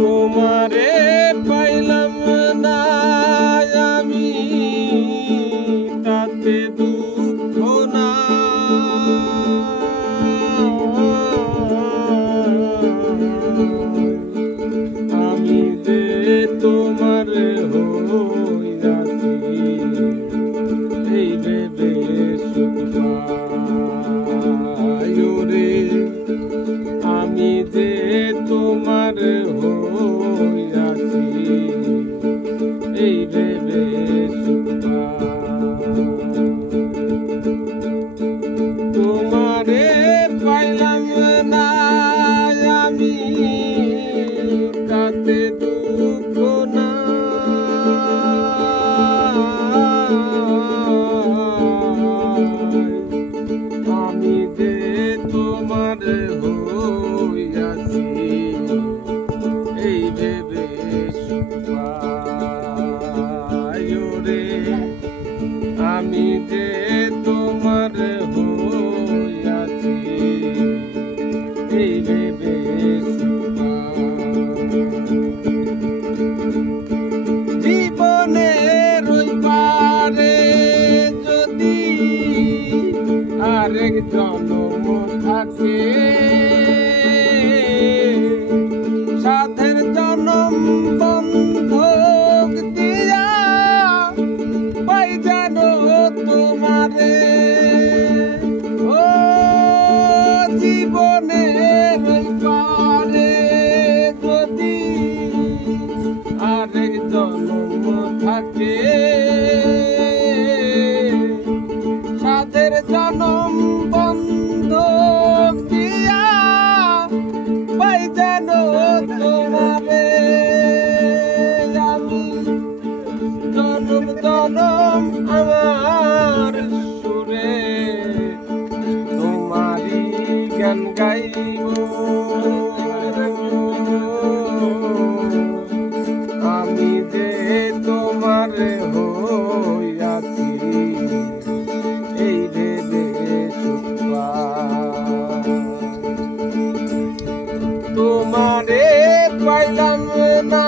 তোমারে পাইলাম না আমি তাতে দুঃখ না আমি যে তোমার হইয়াছি এই ভেবে সুখ পাই রে আমি যে তোমার হইয়াছি এই ভেবে সুখ পাই তোমারে পাইলাম না আমি তাতে দুঃখ না আমি যে তোমার হইয়াছি এই ভেবে সুখ পাই রে আমি যে তোমার হইয়াছি এই ভেবে সুখ পাই জীবনের ওই পারে যদি আরেক জন্ম থাকে সাধের জনম বন্ধক দিয়া পাই যেন তোমারে ও জীবনের পারে যদি আরেক জন্ম থাকে সাধের জনম বন্ধক দিয়া পাই যেন তোমারে আমি জনম জনম আমার সুরে তোমারি গান গাইব আমি যে তোমার হইয়াছি এই ভেবে সুখ পাই তোমারে পাইলাম না